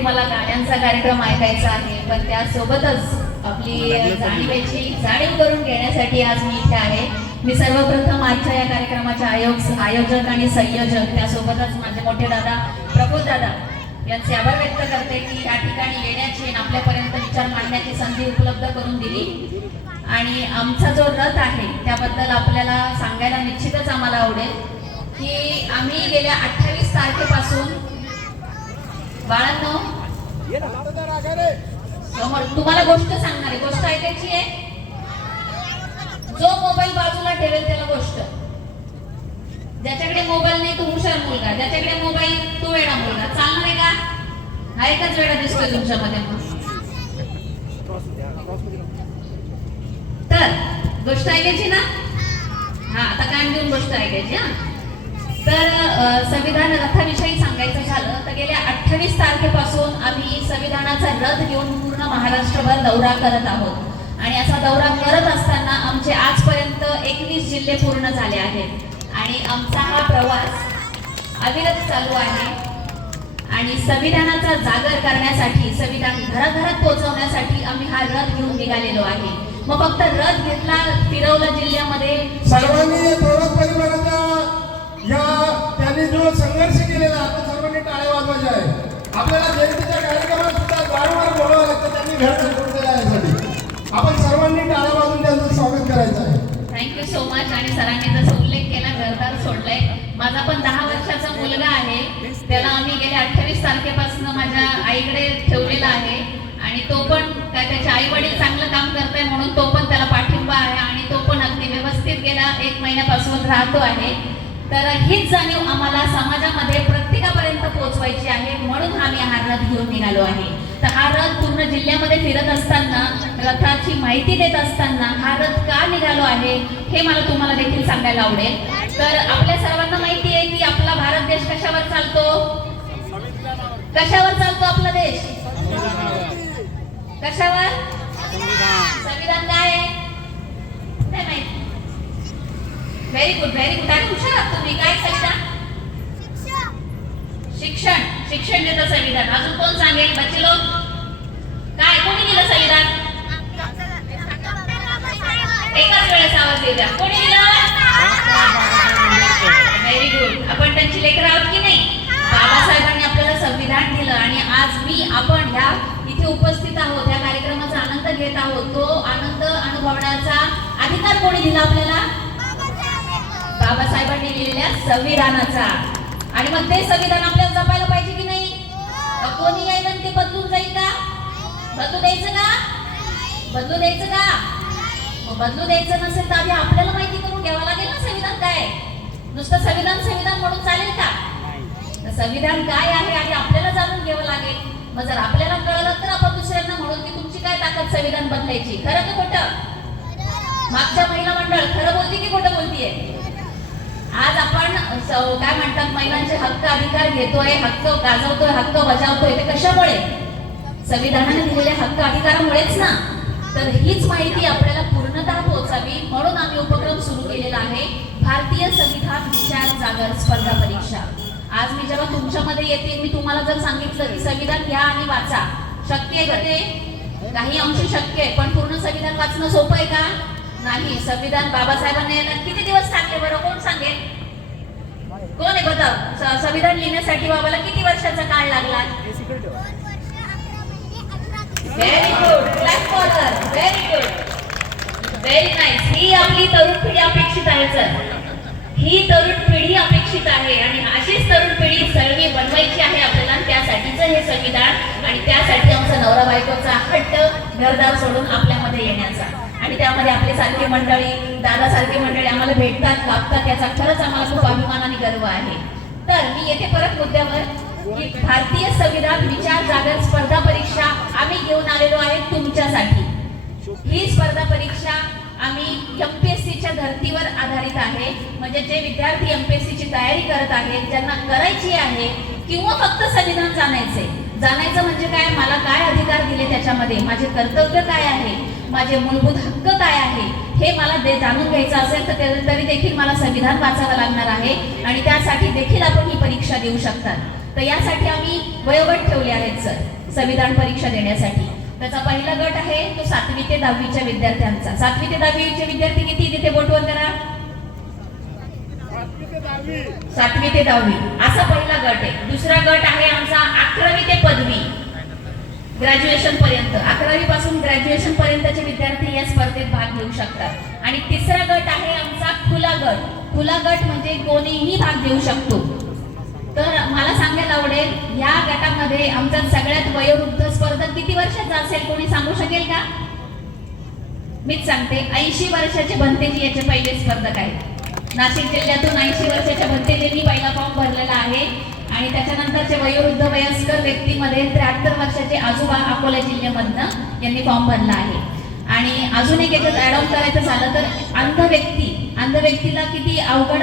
तुम्हाला गाण्यांचा कार्यक्रम ऐकायचा आहे, पण त्यासोबतच आपली जाणीवेची जाणीव करून घेण्यासाठी आज मी इथे आहे. मी सर्वप्रथम आजच्या या कार्यक्रमाचे आयोजक आणि संयोजक त्यासोबतच माझे मोठे दादा प्रफुल्ल दादा यांचे आभार व्यक्त करते की या ठिकाणी येण्याची आणि आपल्यापर्यंत विचार मांडण्याची संधी उपलब्ध करून दिली. आणि आमचा जो रथ आहे त्याबद्दल आपल्याला सांगायला निश्चितच आम्हाला आवडेल की आम्ही गेल्या 28 तारखेपासून बाळांनो समोर तुम्हाला गोष्ट सांगणार आहे, गोष्ट ऐकायची आहे. जो मोबाईल बाजूला ठेवेल त्याला गोष्ट, ज्याच्याकडे मोबाईल नाही तो हुशार मुलगा, ज्याच्याकडे मोबाईल तो वेडा मुलगा. चालणार आहे का? हा एकच वेडा दिसतोय तुमच्यामध्ये. तर गोष्ट ऐकायची ना? हा, आता कान देऊन गोष्ट ऐकायची. हा, तर संविधान रथाविषयी सांगायचं झालं तर गेल्या 28 तारखेपासून आम्ही संविधानाचा रथ घेऊन पूर्ण महाराष्ट्रभर दौरा करत आहोत. आणि असा दौरा करत असताना आमचे आजपर्यंत 21 जिल्हे पूर्ण झाले आहेत. आणि आमचा हा प्रवास अविरत चालू आहे. आणि संविधानाचा जागर करण्यासाठी, संविधान घराघरात पोहोचवण्यासाठी आम्ही हा रथ घेऊन निघालेलो आहे. मग फक्त रथ घेतला, फिरवला जिल्ह्यामध्ये. सर्वांनी थोरात परिवाराच्या या त्यांनी जो संघर्ष केलेला आपण सर्वांनी टाळ्या वाजवायच्या आहे. आपल्याला जयंतीच्या कार्यक्रमात सुद्धा वारंवार बोलावं लागतं, त्यांनी घर सोडून दिला यासाठी. आपण सर्वांनी टाळ्या वाजवून त्यांचं स्वागत करायचं आहे. Thank you so much. आणि सरांनी जसं उल्लेख केला, घरदार सोडलंय. माझा पण 10 वर्षाचा मुलगा आहे, त्याला आम्ही गेल्या 28 तारखेपासून माझ्या आईकडे ठेवलेला आहे. आणि तो पण काय त्याचे आई वडील चांगलं काम करताय म्हणून तो पण त्याला पाठिंबा आहे. आणि तो पण अगदी व्यवस्थित गेल्या 1 महिन्यापासून राहतो आहे. तर हीच जाणीव आम्हाला समाजामध्ये प्रत्येकापर्यंत पोहोचवायची आहे, म्हणून आम्ही हा रथ घेऊन निघालो आहे. तर हा रथ पूर्ण जिल्ह्यामध्ये फिरत असताना, रथाची माहिती देत असताना हा रथ का निघालो आहे हे मला तुम्हाला देखील सांगायला आवडेल. तर आपल्या सर्वांना माहिती आहे की आपला भारत देश कशावर चालतो? कशावर चालतो आपला देश? कशावर? संविधान काय आहे? नाही माहिती. Very good, very good. आणि हुशार आहात तुम्ही. काय संविधान? शिक्षण. शिक्षण देतं संविधान. अजून कोण सांगेल? बच्चे लोक काय, कोणी दिलं संविधान? एकाच वेळेस आवाज देऊ द्या. कोणी दिलं? Very good. आपण त्यांची लेकरं आहोत की नाही? बाबासाहेबांनी आपल्याला संविधान दिलं. आणि आज आपण ह्या इथे उपस्थित आहोत, या कार्यक्रमाचा आनंद घेत आहोत. तो आनंद अनुभवण्याचा अधिकार कोणी दिला आपल्याला? बाबासाहेबांनी लिहिलेल्या संविधानाचा. आणि मग ते संविधान आपल्याला जपायला पाहिजे की नाही? कोणी यायला ते बदलून जाईल का? बदलू द्यायचं का? बदलू द्यायचं का? मग बदलू द्यायचं नसेल तर आधी आपल्याला माहिती करून घ्यावं लागेल ना संविधान काय. नुसतं संविधान संविधान म्हणून चालेल का? तर संविधान काय आहे आणि आपल्याला जाणून घ्यावं लागेल. मग जर आपल्याला कळलं तर आपण दुसऱ्यांना म्हणून की तुमची काय ताकद संविधान बदलायची. खरं की खोटं? मागच्या महिला मंडळ खरं बोलती की खोटं बोलतीये? आज आपण काय म्हणतात, महिलांचे हक्क अधिकार घेतोय, हक्क गाजवतोय, हक्क बजावतोय. ते कशामुळे? संविधानाने दिलेल्या हक्क अधिकारामुळेच ना. तर हीच माहिती आपल्याला पूर्णतः पोहोचावी म्हणून आम्ही उपक्रम सुरू केलेला आहे, भारतीय संविधान विचार जागर स्पर्धा परीक्षा. आज मी जेव्हा तुमच्यामध्ये येते, मी तुम्हाला जर सांगितलं की संविधान घ्या आणि वाचा, शक्य आहे का ते? काही अंशी शक्य आहे, पण पूर्ण संविधान वाचणं सोपं आहे का? नाही. संविधान बाबासाहेबांनी किती दिवस सांगले बरं? कोण सांगेल? कोण आहे बघा? संविधान लिहिण्यासाठी बाबाला किती वर्षाचा काळ लागला? Very good. Clap for her. Very good, very nice. ही आपली तरुण पिढी अपेक्षित आहे. सर, ही तरुण पिढी अपेक्षित आहे आणि अशीच तरुण पिढी सर्वी बनवायची आहे आपल्याला. त्यासाठीच हे संविधान आणि त्यासाठी आमचा नवरा बायकोचा हट्ट घरदार सोडून आपल्यामध्ये येण्याचा. आणि त्यामध्ये आपली सारखी मंडळी, दादासारखी मंडळी आम्हाला भेटतात, वागतात. याचा खरंच आम्हाला खूप अभिमान आणि गर्व आहे. तर मी येथे परत मुद्द्यावर की भारतीय संविधान विचार जागर स्पर्धा परीक्षा आम्ही घेऊन आलेलो आहे तुमच्यासाठी. ही स्पर्धा परीक्षा आम्ही एमपीएससीच्या धर्तीवर आधारित आहे. म्हणजे जे विद्यार्थी एमपीएससीची तयारी करत आहेत, ज्यांना करायची आहे किंवा फक्त संविधान जाणायचं म्हणजे काय, मला काय अधिकार दिले त्याच्यामध्ये, माझे कर्तव्य काय आहे, माझे मूलभूत हक्क काय आहे, हे मला जाणून घ्यायचं असेल तर तरी देखील मला संविधान वाचावं लागणार आहे. आणि त्यासाठी देखील आपण ही परीक्षा देऊ शकतात. तर यासाठी आम्ही वयोगट ठेवले आहेत सर संविधान परीक्षा देण्यासाठी. त्याचा पहिला गट आहे तो 7वी ते 10वीच्या विद्यार्थ्यांचा. 7वी ते 10वीचे विद्यार्थी किती तिथे बोटवर करा. 7वी ते 10वी असा पहिला गट आहे. दुसरा गट आहे आमचा 11वी ते पदवी ग्रॅज्युएशन पर्यंत. 11वी पासून ग्रॅज्युएशन पर्यंतचे विद्यार्थी या स्पर्धेत भाग घेऊ शकतात. आणि तिसरा गट आहे आमचा खुला गट. खुला गट म्हणजे कोणीही भाग घेऊ शकतो. तर मला सांगायला आवडेल या गटामध्ये आमचा सगळ्यात वयोवृद्ध स्पर्धक किती वर्षाचा असेल कोणी सांगू शकेल का? मीच सांगते 80 वर्षाचे भंतेजी याचे पहिले स्पर्धक आहेत. नाशिक जिल्ह्यातून 80 वर्षाच्या भंतेजींनी पहिला फॉर्म भरलेला आहे. आणि त्याच्यानंतरचे वयोवृद्ध वयस्कर व्यक्तीमध्ये 73 वर्षाचे आजोबा अकोला जिल्ह्यामधनं यांनी फॉर्म भरला आहे. आणि अजून एक याच्यात ऍड ऑन करायचं झालं तर अंध व्यक्तीला किती अवघड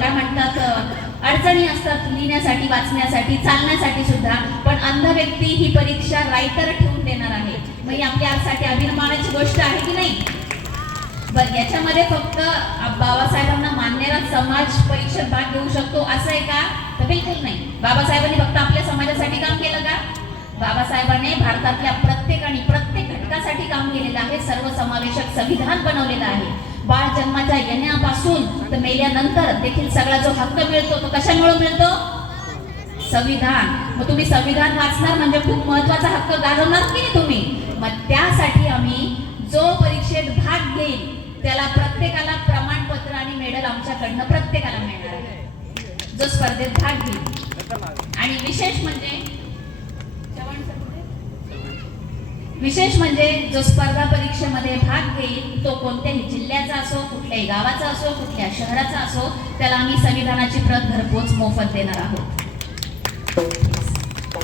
काय म्हणतात अडचणी असतात लिहिण्यासाठी, वाचण्यासाठी, चालण्यासाठी सुद्धा. पण अंध व्यक्ती ही परीक्षा रायटर ठेवून देणार आहे. मग ही आपल्यासाठी अभिमानाची गोष्ट आहे की नाही? बरं, याच्यामध्ये फक्त बाबासाहेबांना मानणारा समाज परीक्षेत भाग घेऊ शकतो असं आहे का? तर बिलकुल नाही. बाबासाहेबांनी फक्त आपल्या समाजासाठी काम केलं का? बाबासाहेबांनी भारतातल्या प्रत्येक घटकासाठी काम केलेलं आहे. सर्वसमावेशक संविधान बनवलेलं आहे. बाळ जन्माच्या येण्यापासून तर मेल्यानंतर देखील सगळा जो हक्क मिळतो तो कशामुळे मिळतो? संविधान. मग तुम्ही संविधान वाचणार म्हणजे खूप महत्वाचा हक्क गाजवणार की नाही तुम्ही? मग त्यासाठी आम्ही जो परीक्षेत भाग घेईल त्याला प्रत्येकाला प्रमाणपत्र आणि मेडल आमच्याकडनं प्रत्येकाला मिळणार आहे जो स्पर्धेत भाग घेईल. आणि विशेष म्हणजे जो स्पर्धा परीक्षेमध्ये भाग घेईल तो कोणत्याही जिल्ह्याचा असो, कुठल्याही गावाचा असो, कुठल्या शहराचा असो, त्याला आम्ही संविधानाची प्रत घरपोच मोफत देणार आहोत.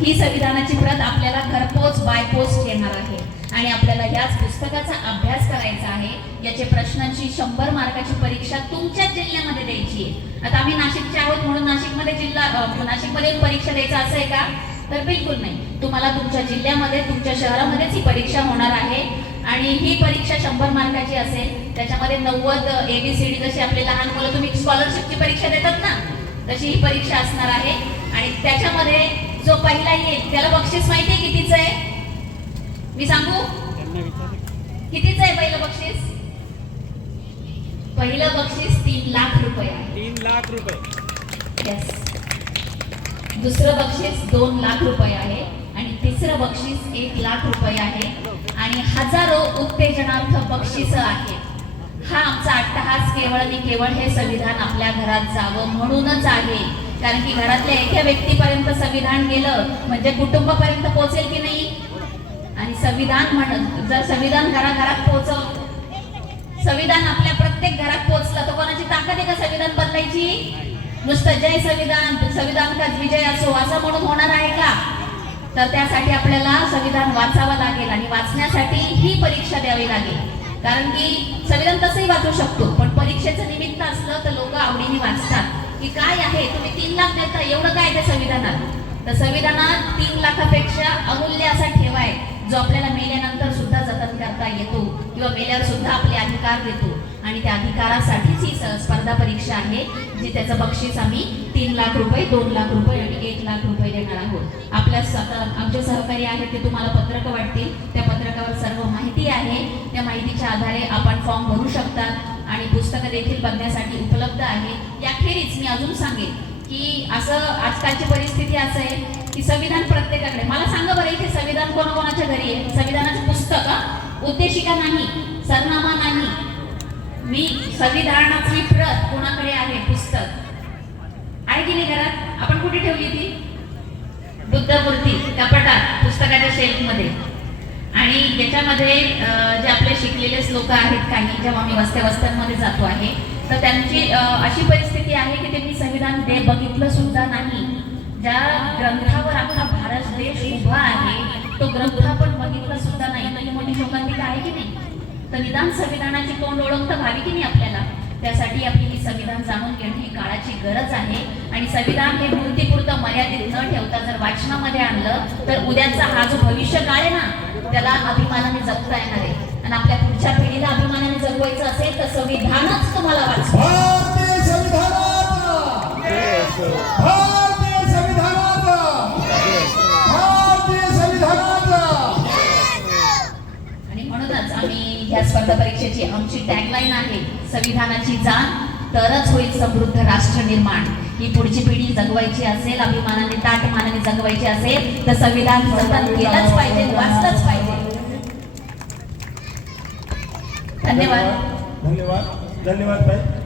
ही संविधानाची प्रत आपल्याला घरपोच बाय पोस्ट येणार आहे. आणि आपल्याला याच पुस्तकाचा अभ्यास करायचा आहे. याचे प्रश्नांची 100 मार्काची परीक्षा तुमच्याच जिल्ह्यामध्ये द्यायची आहे. आता आम्ही नाशिकचे आहोत म्हणून नाशिकमध्ये परीक्षा द्यायचं असं आहे का? तर बिलकुल नाही. तुम्हाला तुमच्या जिल्ह्यामध्ये, तुमच्या शहरामध्येच ही परीक्षा होणार आहे. आणि ही परीक्षा 100 मार्काची असेल. त्याच्यामध्ये 90 ABCD जशी आपले लहान मुलं तुम्ही स्कॉलरशिपची परीक्षा देतात ना, तशी ही परीक्षा असणार आहे. आणि त्याच्यामध्ये जो पहिला येईल त्याला बक्षीस माहिती आहे कितीच आहे? मी सांगू कितीच आहे पहिलं बक्षीस? पहिलं बक्षीस 3 लाख रुपये आहे. 3 लाख रुपये. येस. दुसरं बक्षीस 2 लाख रुपये आहे. आणि तिसरं बक्षीस 1 लाख रुपये आहे. आणि हजारो उत्तेजनार्थ बक्षीस आहे. हा आमचा अट्टहास केवळ आणि केवळ हे संविधान आपल्या घरात जावं म्हणूनच आहे. कारण की घरातल्या एका व्यक्तीपर्यंत संविधान गेलं म्हणजे कुटुंबापर्यंत पोहोचेल की नाही? आणि जर संविधान घराघरात संविधान आपल्या प्रत्येक घरात पोहोचलं तर कोणाची ताकद आहे का संविधान बदलायची? नुसतं जय संविधान का विजय असो असं म्हणून होणार आहे का? तर त्यासाठी आपल्याला संविधान वाचावं लागेल. आणि वाचण्यासाठी ही परीक्षा द्यावी लागेल. कारण की संविधान तसंही वाचू शकतो, पण परीक्षेचं निमित्त असलं तर लोक आवडीने वाचतात की काय आहे. तुम्ही 3 लाख देता, एवढं काय त्या संविधानात? तर संविधानात 3 लाखापेक्षा अमूल्य असा ठेवा आहे जो आपल्याला मेल्यानंतर सुद्धा जतन करता येतो किंवा मेल्यावर सुद्धा आपले अधिकार देतो. आणि त्या अधिकारासाठीच ही स्पर्धा परीक्षा आहे जी त्याचं बक्षीस आम्ही 3 लाख रुपये, 2 लाख रुपये आणि 1 लाख रुपये देणार आहोत. आमचे सहकारी आहेत ते तुम्हाला पत्रकं वाटतील. त्या पत्रकावर सर्व माहिती आहे. त्या माहितीच्या आधारे आपण फॉर्म भरू शकतात. आणि पुस्तकं देखील बघण्यासाठी उपलब्ध आहे. याखेरीज मी अजून सांगेन की असं आजकालची परिस्थिती असं आहे की संविधान प्रत्येकाकडे. मला सांगा बरं इथे संविधान कोणाकोणाच्या घरी आहे? संविधानाचं पुस्तक, उद्देशिका नाही, सरनामा नाही, मी संविधानाची प्रत कोणाकडे आहे? पुस्तक आहे की नाही घरात? आपण कुठे ठेवली ती? बुद्धमूर्ती कपाटात, पुस्तकाच्या शेल्फमध्ये. आणि याच्यामध्ये जे आपले शिकलेले लोक आहेत काही, जेव्हा मी वस्त्यांमध्ये जातो आहे तर त्यांची अशी परिस्थिती आहे की त्यांनी संविधान बघितलं सुद्धा नाही. ज्या ग्रंथावर आपला भारत देश उभा आहे तो ग्रंथ आपण बघितला सुद्धा नाही. म्हणजे मोठी शोकांतिका आहे की नाही? तर निदान संविधानाची तोंड ओळख तर व्हावी की नाही आपल्याला? त्यासाठी आपली ही संविधान जाणून घेणं ही काळाची गरज आहे. आणि संविधान हे मूर्तीपुरतं मर्यादित न ठेवता जर वाचनामध्ये आणलं तर उद्याचा हा जो भविष्य काळ आहे ना त्याला अभिमानाने जगता येणार आहे. आणि आपल्या पुढच्या पिढीला अभिमानाने जगवायचं असेल तर संविधानच तुम्हाला वाचवा. भारतीय संविधानाचा स्पर्धा परीक्षेची आमची टॅगलाईन आहे, संविधानाची जाण तरच होईल समृद्ध राष्ट्र निर्माण. ही पुढची पिढी जगवायची असेल, अभिमानाने ताठ मानाने जगवायची असेल तर संविधान जतन केलंच पाहिजे, वाचलंच पाहिजे. धन्यवाद. धन्यवाद. धन्यवाद ताई.